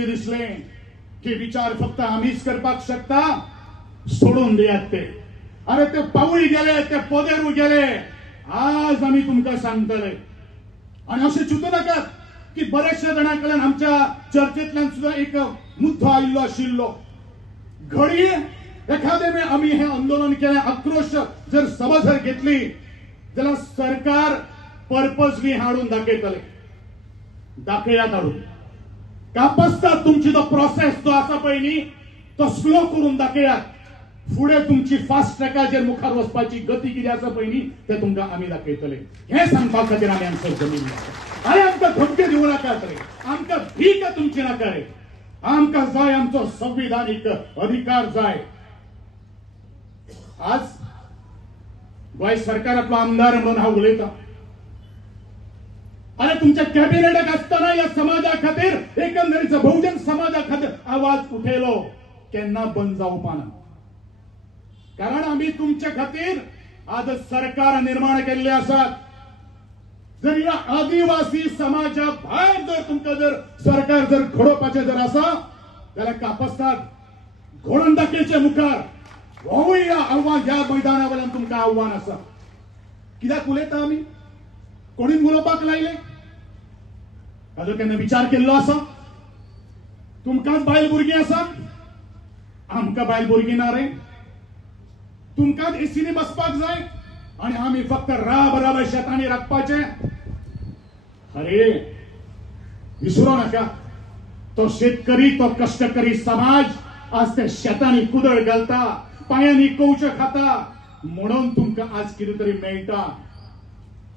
दिसले की विचार फक्त आम्हीच करपाक शकता, सोडून दियात ते. अरे ते पाऊल गेले, ते पोदेरू गेले. आज आम्ही तुमका सांगतले. आणि असे चिंतू नकात की बरेचशा जणांकडे आमच्या चर्चेतल्यान सुद्धा एक मुद्दो आयिल्लो आशिल्लो. घडी एखादे वेळ आम्ही हे आंदोलन केले, आक्रोश जर सभा जर घेतली जाल्यार सरकार पर्पजली हाडून दाखयतले. दाखयात हाडून कापसतात तुमची तो प्रोसेस जो आसा पळय न्ही, तो स्लो करून दाखयात. फुडें तुमची फास्ट ट्रॅकाचेर मुखार वचपाची गती कितें आसा पळय न्ही, ते तुमकां आमी दाखयतले. हे सांगपा खातीर आमी आमचो जमीन अरे आमकां धमकी दिवं नाकात रे, आमकां भीक तुमची नाका रे. आमकां जाय आमचो संविधानीक अधिकार जाय. आज गोंय सरकारांतलो आमदार म्हणून हांव उलयतां. अरे तुमच्या कॅबिनेटाक आसतना या समाजा खातीर, एकंदरीत बहुजन समाजा खातीर आवाज उठयलो, केन्ना बंद जावपा ना. कारण आम्ही तुमच्या खातीर आज सरकार निर्माण केल्ले आसात. जर या आदिवासी समाजा भायर जर तुमकां जर सरकार जर घडोवपाचें जर आसा जाल्यार कापसतात घडोवन दाखयचे मुखार. होय आव्हान ह्या मैदाना वयल्यान तुमकां आव्हान आसा. कित्याक उलयता आमी? कोणी उलोवपाक लायले? हाजो केन्ना विचार केल्लो आसा? तुमकांच बायल भुरगीं आसा, आमकां बायल भुरगीं ना रे. तुमकांच एसीनी बसपाक जाय आणि आम्ही फक्त राब शेतांनी राखपाचे. अरे विसरू नका, तो शेतकरी, तो कष्टकरी समाज आज त्या शेतांनी कुदळ घालता, पायांनी कवच खाता, म्हणून तुमकां आज कितें तरी मेळटा.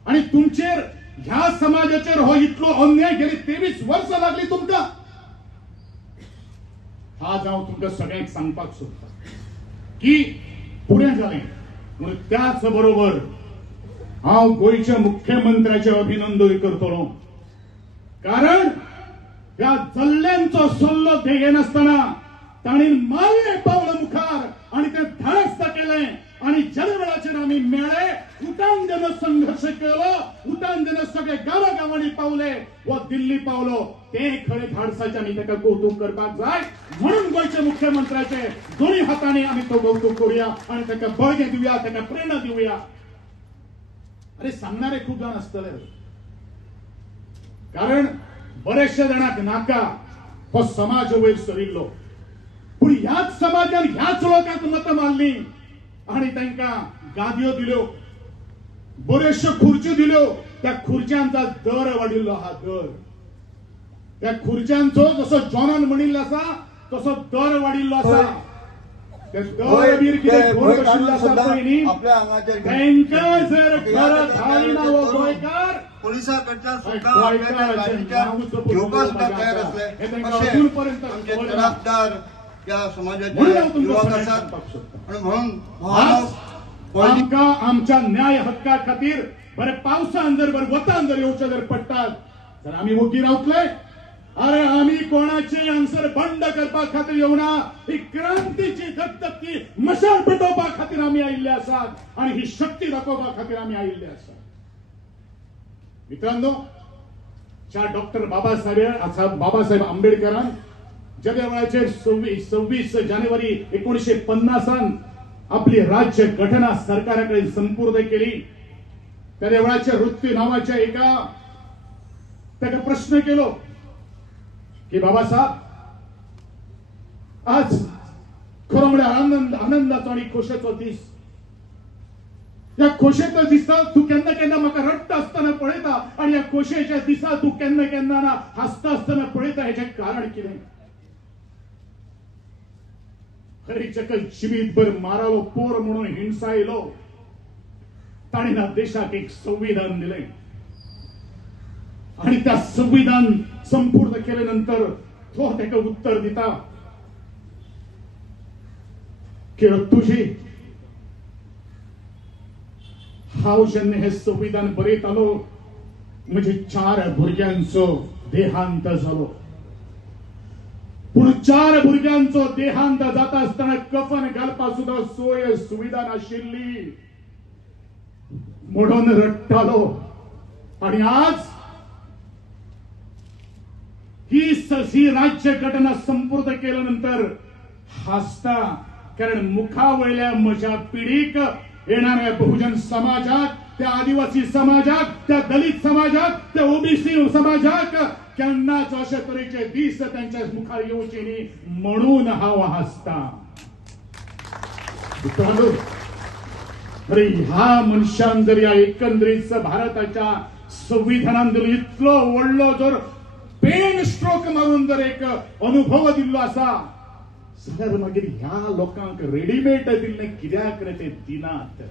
आणि तुमचेर ह्या समाजाचेर हो इतलो अन्याय गेली 23 वर्सां लागली तुमकां. आज हांव तुमकां सगळ्यांक सांगपाक सोदतां की पुढे जालें, म्हणून त्याच बरोबर हांव गोंयच्या मुख्यमंत्र्याचे अभिनंदन करतलो. कारण ह्या जल्ल्यांचो सल्लो घेनासतना तांणी मारले पावलं मुखार आणि ते धाडस दाखयलें. आणि ज्या वेळाचेर आमी मेळे, उठान देणं संघर्ष केलो, उठान देणं सगळे गावागावांनी पावले व दिल्ली पावलो. ते खरे धाडसाचे आमी ताका कौतुक करपाक जाय. म्हणून गोंयच्या मुख्यमंत्र्याचे दोन्ही हातांनी आमी तो कौतुक करूया आणि ताका बळगें दिवया, ताका प्रेरणा दिवया. अरे सांगणारे खूप जण आसतले, कारण बरेचशा जणांक नाका हो समाज वयर सरिल्लो. पूण ह्याच समाजान ह्याच लोकांक मतां मारली आणि तांकां गादयो दिल्यो, बऱ्योचश्यो खुर्च्यो दिल्यो. त्या खुर्च्यांचा दर वाडिल्लो हा दर. त्या खुर्च्यांचो जसो जॉनान म्हणिल्लो आसा तसो दर वाडिल्लो आसा. ते दर बीर कितें घोर बशिल्लो आसा पळय न्ही, तांकां जर खरं धाडिना हो गोंयकार, पोलिसां कडच्यान सुद्दां आपल्या गाडीच्यान घेवपाक सुद्दां तयार आसले. अजून पर्यंत आमचे जबाबदार या समाजाचे युवक आसात. आणि म्हणून आमकां आमच्या न्याय हक्का खातीर बरे पावसान जर बरे वतान जर येवचे जर पडटात तर आमी ओगी रावतले. अरे आमी कोणाची आन्सर बंद करपा खातीर येवना. ही क्रांतीची धगधगती मशाल पेटोवपा खातीर आमी आयिल्ले आसात आणि ही शक्ती दाखोवपा खातीर आमी आयिल्ले आसात. मित्रांनो, ज्या डॉक्टर बाबासाहेब आंबेडकरान ज्या वेळाचेर 26 जानेवारी 1950 आपली राज्य घटना सरकाराकडे संपूर्ण केली, त्या वेळाच्या वृत्ती नावाच्या एका ताका प्रश्न केलो की बाबासाहेब, आज खरो म्हळ्यार आनंदाचो आणि खोशेचो दीस. या खोशेच्या दिसाक तू केन्ना केन्ना म्हाका रडटा आसतना पळयता आणि या खोशेच्या दिसा तू केन्ना केन्ना हांसता आसतना पळयता. हेचें कारण कितें? खरी चकल जिवीतभर मारालो, पोर म्हणून हिंसायलो, ताणी ना देशाक एक संविधान दिले आणि त्या संविधान संपूर्ण केल्यानंतर तो ताका उत्तर दिता की तुझी हांव जेन्ना हे संविधान बरयतालो म्हजे 4 भुरग्यांचो देहांत जालो. पूण 4 भुरग्यांचो देहांत जाता आसतना कफन घालपाक सुद्धा सोय सुविधा नाशिल्ली, म्हणून रडटालो. आणि आज ही ही राज्य घटना संपूर्ण केल्यानंतर हसता, कारण मुखावळल्या माझ्या पिढीक येणाऱ्या बहुजन समाजात, त्या आदिवासी समाजात, त्या दलित समाजात, त्या ओबीसी समाजात केन्नाच अशा तरेचे दीस त्यांच्या मुखार येवचे न्ही म्हणून हांव हसता. मित्रांनो, अरे ह्या मनशान जर या एकंदरीत भारताच्या संविधानान जर इतलो व्हडलो जर पेन स्ट्रोक मारून जर एक अनुभव दिल्लो आसा जाल्यार मागीर ह्या लोकांक रेडीमेड दिल्ले कित्याक रे ते दिनात.